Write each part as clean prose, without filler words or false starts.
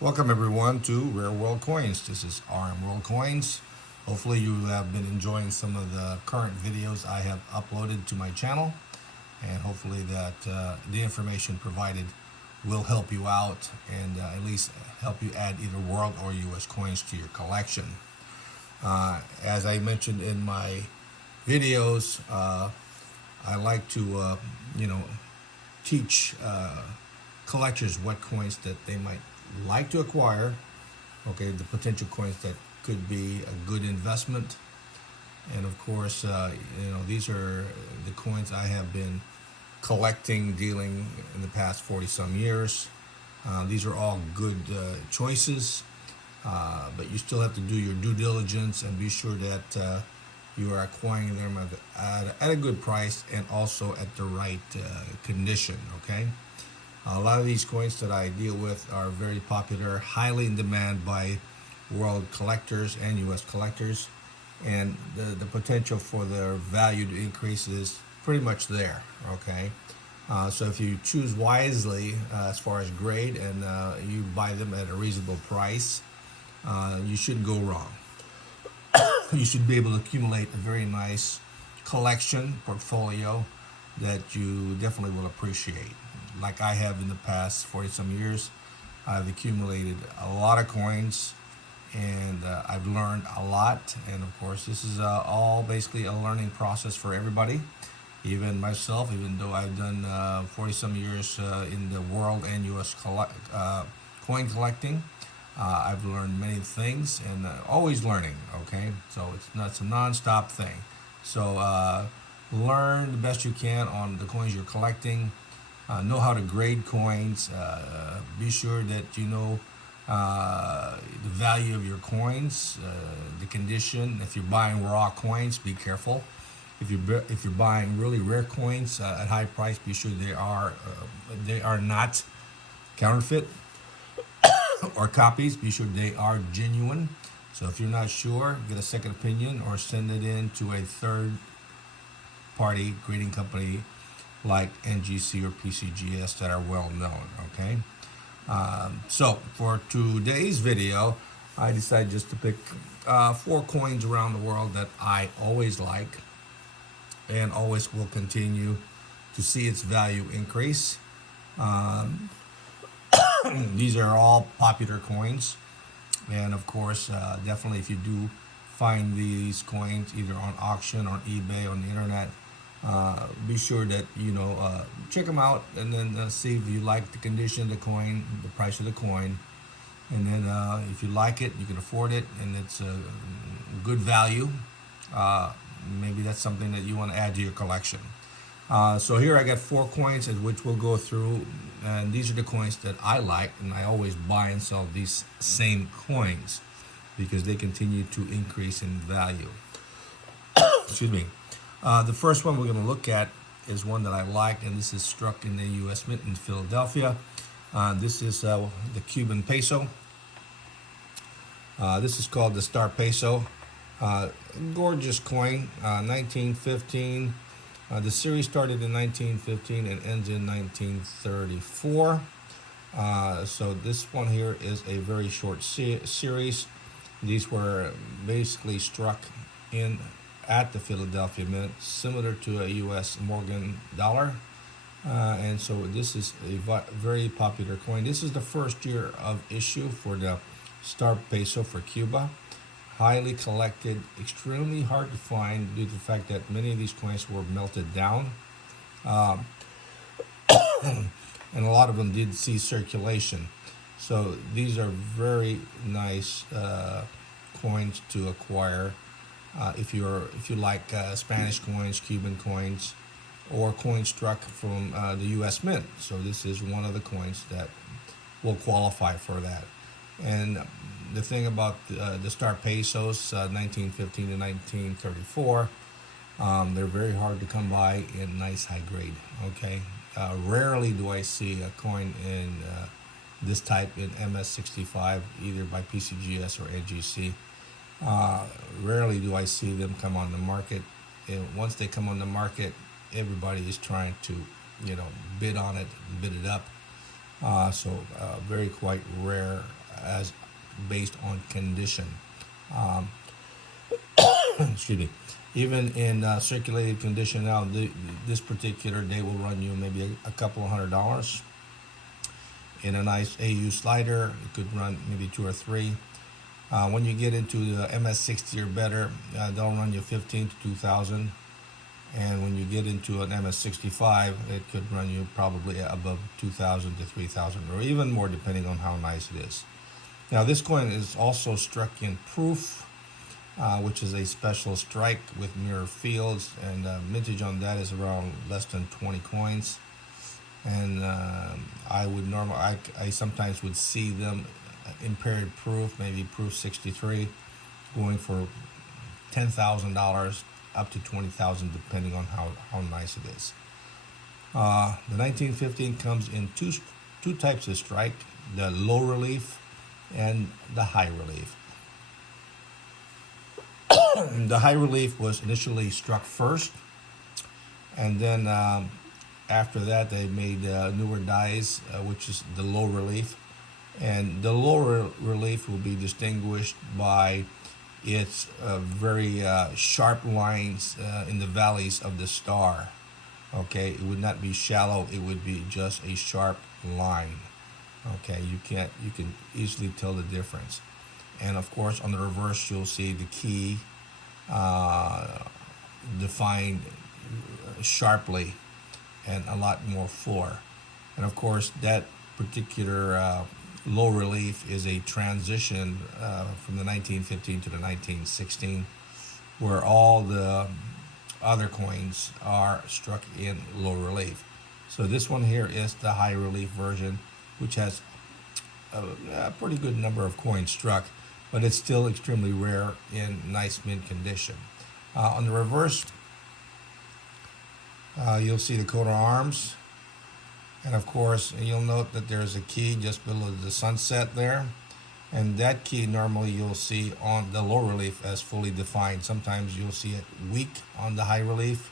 Welcome everyone to Rare World Coins. This is RMworldcoins. Hopefully you have been enjoying some of the current videos I have uploaded to my channel, and hopefully that the information provided will help you out and at least help you add either world or US coins to your collection. As I mentioned in my videos, I like to teach collectors what coins that they might like to acquire. Okay, the potential coins that could be a good investment, and of course, these are the coins I have been collecting, dealing in the past 40 some years. These are all good choices, but you still have to do your due diligence and be sure that you are acquiring them at a good price and also at the right condition. Okay. A lot of these coins that I deal with are very popular, highly in demand by world collectors and US collectors, and the potential for their value to increase is pretty much there. Okay. So if you choose wisely as far as grade and you buy them at a reasonable price, you shouldn't go wrong. You should be able to accumulate a very nice collection portfolio that you definitely will appreciate. Like I have in the past 40 some years, I've accumulated a lot of coins, and I've learned a lot. And of course, this is all basically a learning process for everybody, even myself. Even though I've done 40 some years in the world and US coin collecting, I've learned many things and always learning. Okay, so it's a non-stop thing. So learn the best you can on the coins you're collecting. Know how to grade coins. Be sure that you know the value of your coins, the condition. If you're buying raw coins, be careful. If you're buying really rare coins at high price, be sure they are not counterfeit or copies. Be sure they are genuine. So if you're not sure, get a second opinion or send it in to a third party grading company like NGC or PCGS that are well known. Okay, so for today's video, I decided just to pick 4 coins around the world that I always like and always will continue to see its value increase. Um, these are all popular coins, and of course, definitely if you do find these coins either on auction, on eBay, on the internet, be sure that check them out and then see if you like the condition of the coin, the price of the coin, and then if you like it, you can afford it, and it's a good value. Maybe that's something that you want to add to your collection. So here I got 4 coins, which we'll go through, and these are the coins that I like, and I always buy and sell these same coins because they continue to increase in value. Excuse me. The first one we're going to look at is one that I like, and this is struck in the U.S. Mint in Philadelphia. This is the Cuban peso. This is called the Star Peso. Gorgeous coin, 1915. The series started in 1915 and ends in 1934. So this one here is a very short series. These were basically struck in at the Philadelphia Mint, similar to a U.S. Morgan dollar. And so this is a very popular coin. This is the first year of issue for the Star Peso for Cuba. Highly collected, extremely hard to find due to the fact that many of these coins were melted down. And a lot of them did see circulation. So these are very nice coins to acquire. If you like Spanish coins, Cuban coins, or coins struck from the U.S. Mint, so this is one of the coins that will qualify for that. And the thing about the Star Pesos, 1915 to 1934, they're very hard to come by in nice high grade. Okay, rarely do I see a coin in this type in MS65, either by PCGS or NGC. Rarely do I see them come on the market. And once they come on the market, everybody is trying to, bid on it, bid it up. So very quite rare as based on condition. Um, excuse me. Even in circulated condition now, this particular day will run you maybe a couple of $100. In a nice AU slider, it could run maybe 2 or 3. When you get into the MS60 or better, they'll run you 15 to 2,000. And when you get into an MS65, it could run you probably above 2,000 to 3,000, or even more depending on how nice it is. Now this coin is also struck in proof, which is a special strike with mirror fields, and mintage on that is around less than 20 coins. And I sometimes would see them impaired proof, maybe proof 63, going for $10,000 up to 20,000, depending on how nice it is. The 1915 comes in two types of strike: the low relief and the high relief. The high relief was initially struck first, and then after that they made newer dies, which is the low relief. And the low relief will be distinguished by its very sharp lines in the valleys of the star. Okay, it would not be shallow, it would be just a sharp line. Okay, you can easily tell the difference. And of course on the reverse you'll see the key defined sharply and a lot more floor. And of course that particular low relief is a transition from the 1915 to the 1916, where all the other coins are struck in low relief. So this one here is the high relief version, which has a pretty good number of coins struck, but it's still extremely rare in nice mint condition. On the reverse, you'll see the coat of arms, and of course you'll note that there's a key just below the sunset there, and that key normally you'll see on the low relief as fully defined. Sometimes you'll see it weak on the high relief,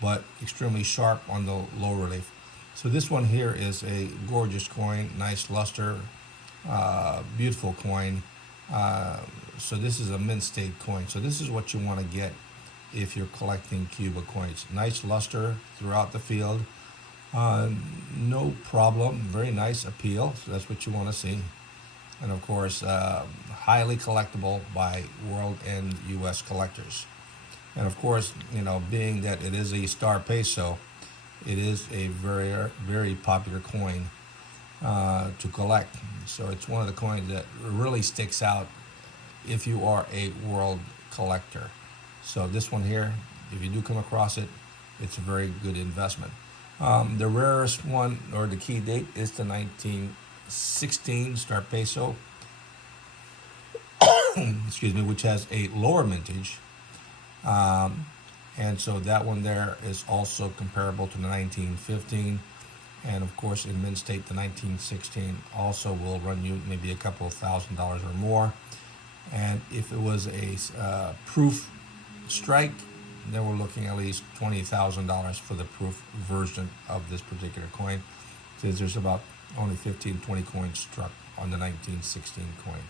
but extremely sharp on the low relief. So this one here is a gorgeous coin, nice luster, beautiful coin. So this is a mint state coin. So this is what you want to get if you're collecting Cuba coins. Nice luster throughout the field, no problem, very nice appeal. So that's what you want to see. And of course, highly collectible by world and U.S. collectors. And of course, being that it is a star peso, it is a very, very popular coin to collect. So it's one of the coins that really sticks out if you are a world collector. So this one here, if you do come across it, it's a very good investment. The rarest one, or the key date, is the 1916 star peso, excuse me, which has a lower mintage. And so that one there is also comparable to the 1915. And of course, in mint state, the 1916 also will run you maybe a couple of $1,000 or more. And if it was a proof strike, then we're looking at least $20,000 for the proof version of this particular coin, since there's about only 15-20 coins struck on the 1916 coin.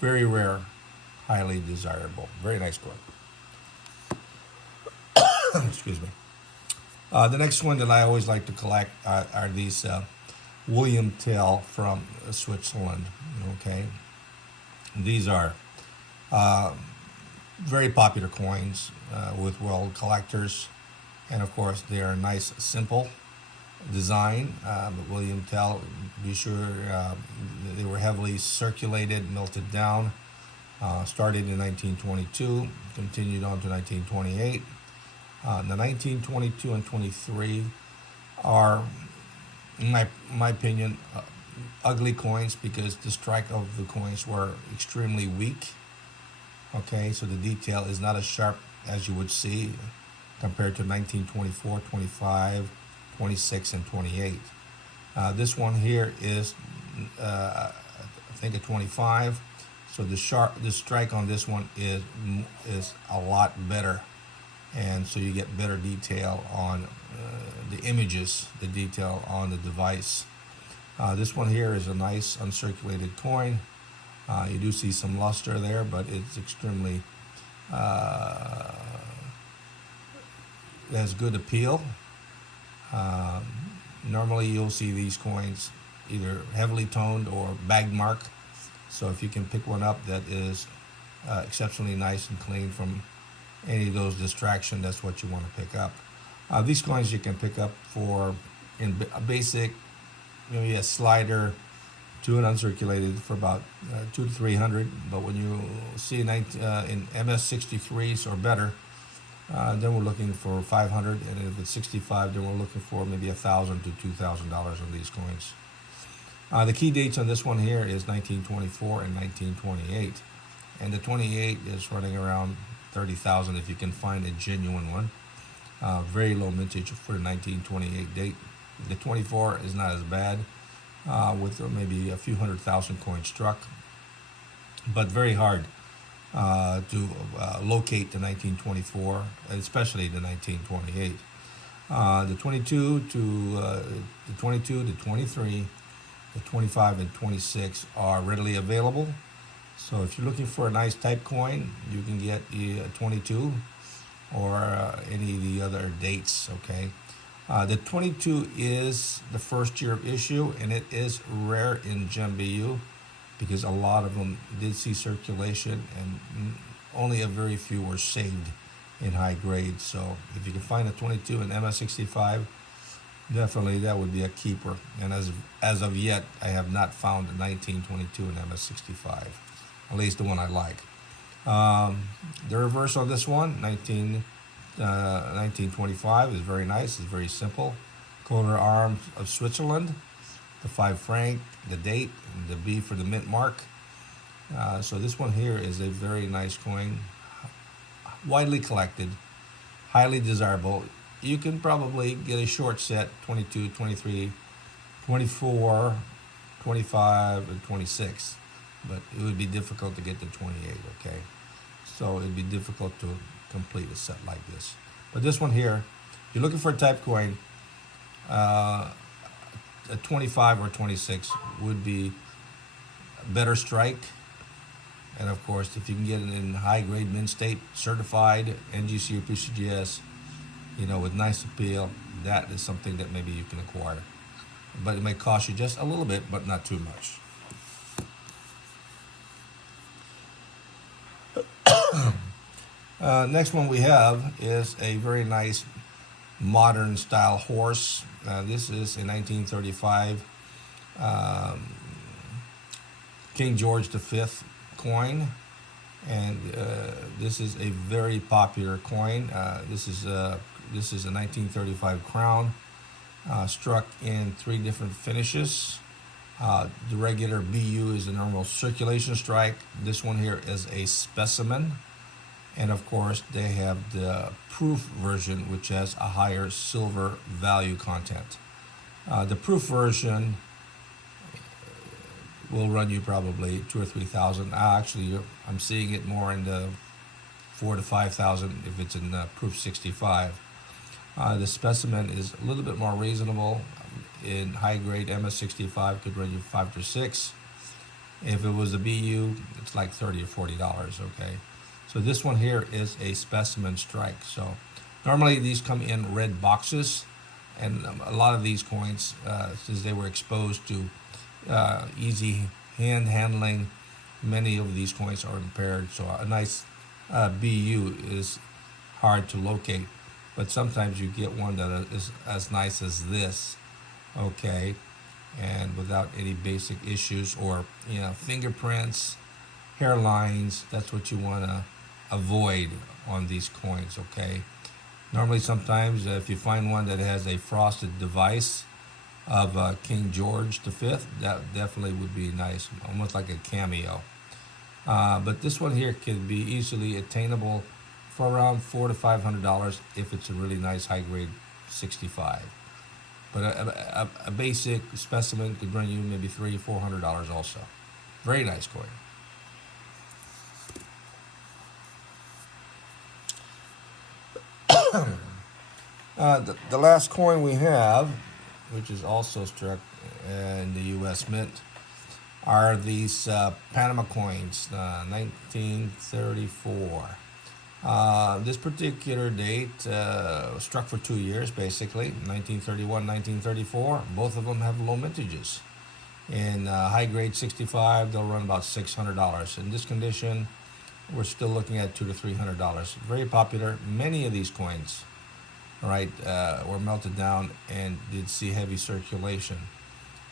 Very rare, highly desirable, very nice coin. Excuse me. The next one that I always like to collect are these William Tell from Switzerland. Okay, these are very popular coins with world collectors, and of course they are nice, simple design. But William Tell, be sure they were heavily circulated, melted down. Started in 1922, continued on to 1928. The 1922 and 23 are, in my opinion, ugly coins because the strike of the coins were extremely weak. Okay, so the detail is not as sharp as you would see compared to 1924, 25, 26, and 28. This one here is, I think, a 25. So the strike on this one is a lot better. And so you get better detail on the images, the detail on the device. This one here is a nice uncirculated coin. You do see some luster there, but it's extremely has good appeal. Um, Normally, you'll see these coins either heavily toned or bag mark. So if you can pick one up that is exceptionally nice and clean from any of those distractions, that's what you want to pick up. These coins you can pick up for in a basic, maybe a slider to an uncirculated for about 200 to 300. But when you see in MS63s or better, then we're looking for 500, and if it's 65, then we're looking for maybe $1,000 to $2,000 on these coins. The key dates on this one here is 1924 and 1928, and the 28 is running around 30,000 if you can find a genuine one. Very low mintage for the 1928 date. The 24 is not as bad, with maybe a few 100,000 coins struck, but very hard to locate the 1924, especially the 1928. The 22 to 23, the 25 and 26 are readily available. So if you're looking for a nice type coin, you can get the 22 or any of the other dates. Okay. The 22 is the first year of issue, and it is rare in GemBU, because a lot of them did see circulation, and only a very few were saved in high grade. So if you can find a 22 in MS65, definitely that would be a keeper. And as of yet, I have not found a 1922 in MS65, at least the one I like. The reverse on this one, 1925, is very nice. It's very simple. Corner arms of Switzerland, the 5 franc, the date, and the B for the mint mark. So this one here is a very nice coin, widely collected, highly desirable. You can probably get a short set, 22, 23, 24, 25, and 26, but it would be difficult to get to 28, okay? So it'd be difficult to complete a set like this. But this one here, if you're looking for a type coin, a 25 or 26 would be a better strike. And of course, if you can get it in high grade mint state, certified, NGC or PCGS, with nice appeal, that is something that maybe you can acquire. But it may cost you just a little bit, but not too much. Next one we have is a very nice modern style horse. This is a 1935 King George V coin, and this is a very popular coin. This is a 1935 crown, struck in 3 different finishes. The regular BU is the normal circulation strike. This one here is a specimen. And of course, they have the proof version, which has a higher silver value content. The proof version will run you probably 2,000 or 3,000. Actually, I'm seeing it more in the 4,000 to 5,000 if it's in proof 65. The specimen is a little bit more reasonable. In high grade MS65 could run you 5 to 6. If it was a BU, it's like $30 or $40. Okay. So this one here is a specimen strike. So normally these come in red boxes, and a lot of these coins, since they were exposed to easy hand handling, many of these coins are impaired. So a nice BU is hard to locate, but sometimes you get one that is as nice as this, okay, and without any basic issues or fingerprints, hairlines. That's what you want to avoid on these coins, okay? Normally, sometimes if you find one that has a frosted device of King George V, that definitely would be nice, almost like a cameo. But this one here can be easily attainable for around $400 to $500 if it's a really nice high grade 65. But a basic specimen could run you maybe $300 to $400 also. Very nice coin. The last coin we have, which is also struck in the U.S. Mint, are these Panama coins, 1934. This particular date struck for 2 years, basically, 1931, 1934. Both of them have low mintages. In high grade 65, they'll run about $600. In this condition, we're still looking at $200 to $300. Very popular. Many of these coins, right, were melted down and did see heavy circulation.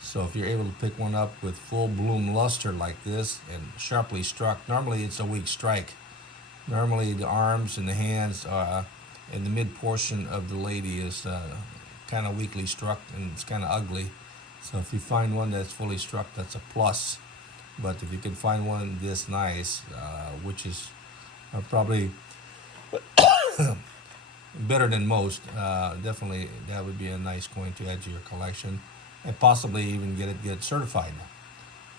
So if you're able to pick one up with full bloom luster like this and sharply struck, normally it's a weak strike. Normally the arms and the hands and the mid portion of the lady is kind of weakly struck and it's kind of ugly. So if you find one that's fully struck, that's a plus. But if you can find one this nice, which is probably better than most, definitely that would be a nice coin to add to your collection, and possibly even get it certified.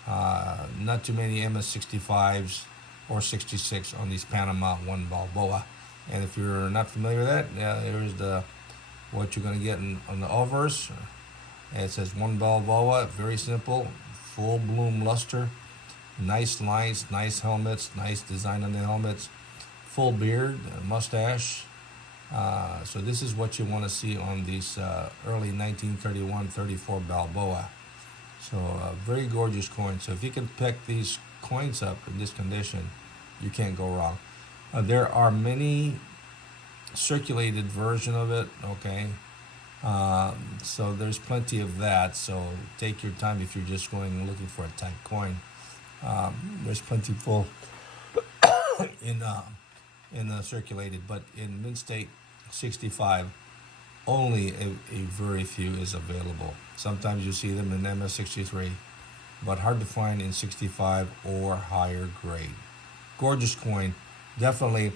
Not too many MS65s or 66 on these Panama 1 Balboa. And if you're not familiar with that, here's what you're going to get on the obverse. It says 1 Balboa, very simple, full bloom luster, nice lines, nice helmets, nice design on the helmets, full beard, mustache. So this is what you want to see on these early 1931-34 Balboa. So very gorgeous coin. So if you can pick these coins up in this condition, you can't go wrong. There are many circulated version of it, okay? So there's plenty of that. So take your time if you're just going looking for a type coin. There's plenty full in circulated, but in mint state 65, only a very few is available. Sometimes you see them in MS63, but hard to find in 65 or higher grade. Gorgeous coin. Definitely,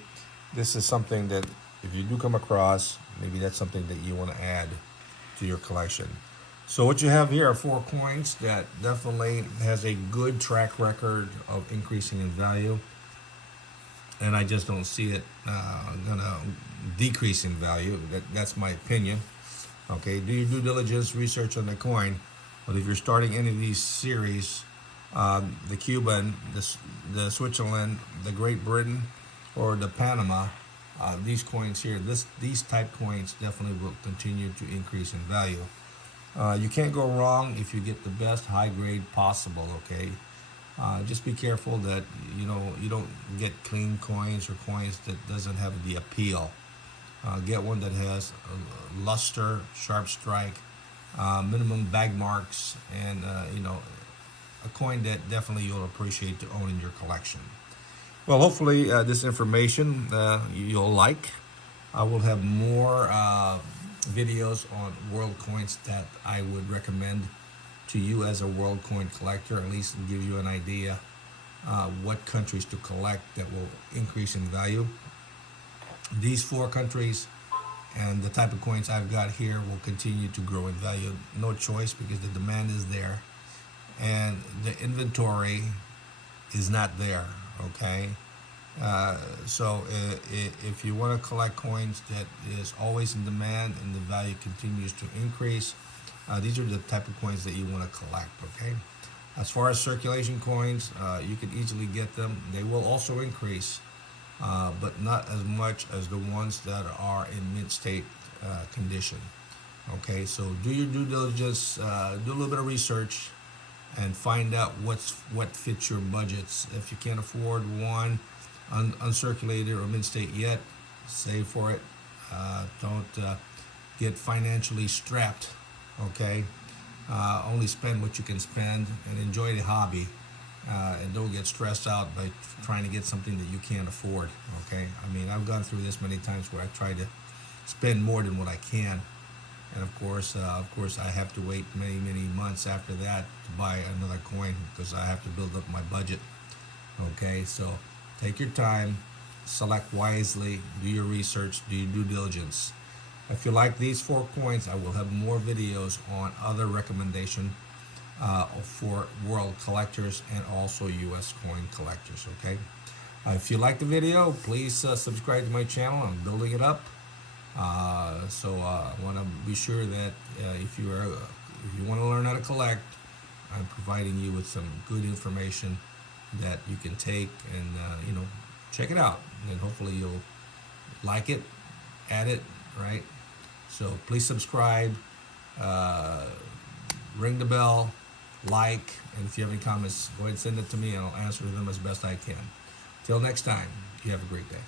this is something that if you do come across, maybe that's something that you want to add to your collection. So what you have here are 4 coins that definitely has a good track record of increasing in value. And I just don't see it gonna decrease in value. That's my opinion. Okay, do your due diligence, research on the coin. But if you're starting any of these series, the Cuban, the Switzerland, the Great Britain, or the Panama, these coins here, these type coins definitely will continue to increase in value. You can't go wrong if you get the best high grade possible. Okay. Just be careful that you don't get clean coins or coins that doesn't have the appeal. Get one that has a luster, sharp strike, minimum bag marks, and a coin that definitely you'll appreciate to own in your collection. Well, hopefully this information you'll like. I will have more videos on world coins that I would recommend to you as a world coin collector, at least give you an idea what countries to collect that will increase in value. These 4 countries and the type of coins I've got here will continue to grow in value. No choice, because the demand is there and the inventory is not there. Okay, so if you want to collect coins that is always in demand and the value continues to increase, these are the type of coins that you want to collect. Okay, as far as circulation coins, you can easily get them. They will also increase, but not as much as the ones that are in mint state condition. Okay, so do your due diligence, do a little bit of research, and find out what fits your budgets. If you can't afford one uncirculated or mint state yet, save for it. Don't get financially strapped. Okay, only spend what you can spend and enjoy the hobby, and don't get stressed out by trying to get something that you can't afford. Okay, I mean, I've gone through this many times where I try to spend more than what I can, and of course I have to wait many months after that to buy another coin because I have to build up my budget. Okay, so take your time, select wisely, do your research, do your due diligence. If you like these 4 coins, I will have more videos on other recommendation for world collectors and also U.S. coin collectors. Okay, if you like the video, please subscribe to my channel. I'm building it up, so I want to be sure that if you want to learn how to collect, I'm providing you with some good information that you can take and check it out, and hopefully you'll like it, add it, right? So please subscribe, ring the bell, like, and if you have any comments, go ahead and send it to me and I'll answer them as best I can. Till next time, you have a great day.